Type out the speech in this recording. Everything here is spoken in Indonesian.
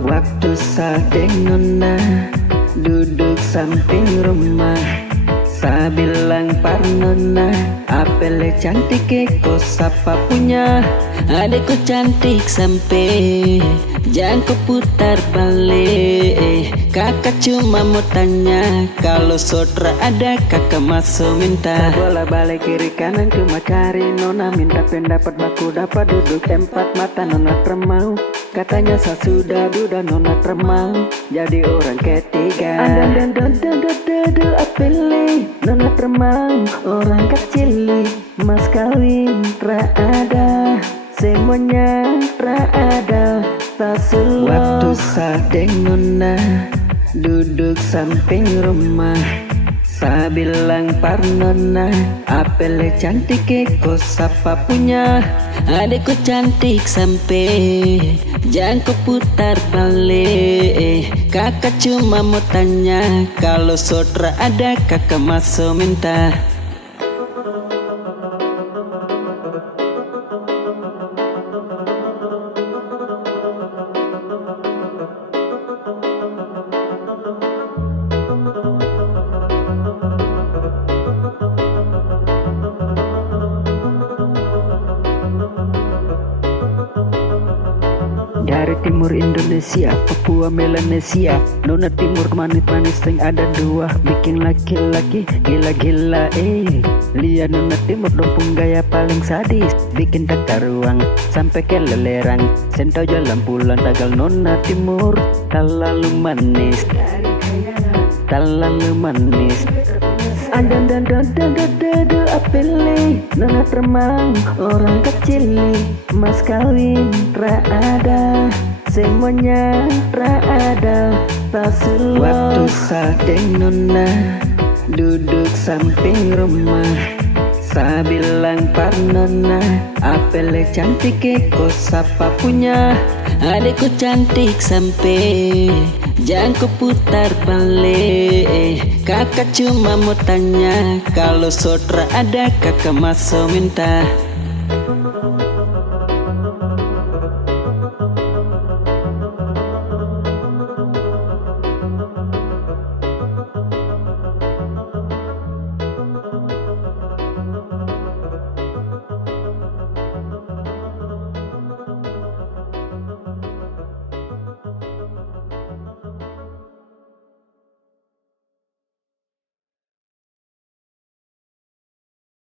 Waktu sadeng nona duduk samping rumah, sa bilang par nona, apele cantik kok siapa punya? Adekku cantik sampai jangan kau putar balik. Kakak cuma mau tanya, kalau saudara ada kakak masuk minta. Bola balik kiri kanan cuma cari nona, minta pendapat baku dapat duduk empat mata nona termau. Katanya saya sudah duda nona termau jadi orang ketiga. Dan apele nona termau orang kecil, mas kawin ra ada, semuanya ra ada. Waktu sadeng nona duduk samping rumah, sa bilang par nona, apele cantik kok siapa punya? Adekku cantik sampai jangan kau putar balik. Kakak cuma mau tanya, kalau saudara ada kakak masuk minta. Dari timur Indonesia, Papua Melanesia, nona timur manis-manis yang ada dua, bikin laki-laki gila-gila. Lihat nona timur dompung gaya paling sadis, bikin tak karuang sampai ke lelerang. Sentau jalan pulang tagal nona timur, terlalu manis, terlalu manis. Dan apele nona termau orang kecil, mas kawin ra ada, semuanya ra ada. Waktu sadeng nona duduk samping rumah, sa bilang par nona, apele cantik kok siapa punya? Adekku cantik sampai jangan kau putar balik. Kakak cuma mau tanya, kalau saudara ada kakak masuk minta.